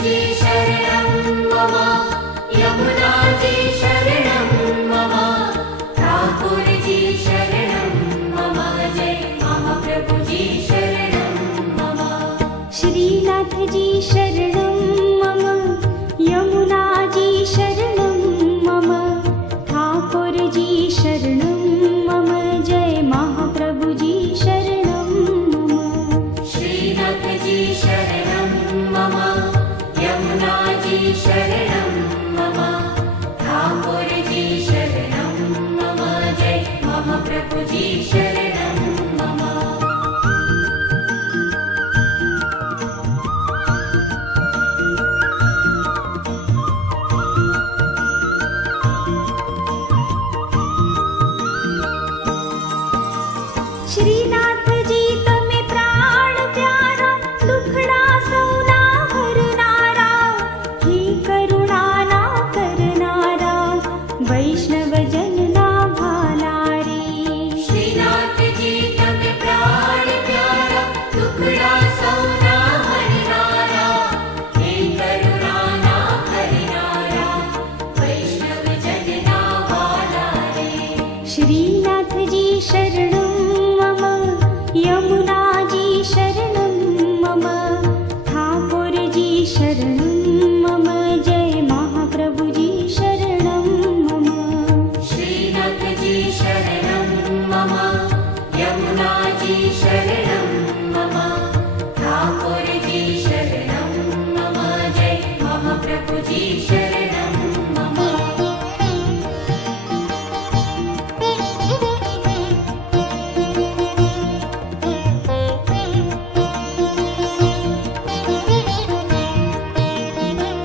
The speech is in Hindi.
जी शरणं मम यमुना जी शरणं मम ठाकुर जी शरणं मम जय महाप्रभु जी शरणं मम श्रीनाथ जी शरणं मम यमुना जी शरणं मम ठाकुर जी शरणं मम जय महाप्रभु जी शरणं मम श्रीनाथ जी शरणं मम यमुना जी शरणं मम ठाकुर जी शरणं मम जय महाप्रभु जी शरणं मम श्रीनाथ जी तमे प्राण प्यारा दुखड़ा सौना हरनारा हे करुणा ना करनारा वैष्णव जन ना भाला रे श्रीनाथ जी तमे प्राण प्यारा दुखड़ा सौना हरनारा हे करुणा ना करनारा वैष्णव जन ना वाला रे श्रीनाथ जी शरणं मम यमुना जी शरणं मम ठाकुर जी शरणं मम जय महाप्रभु जी शरणं मम श्रीनाथ जी शरणं मम यमुना जी शरणं मम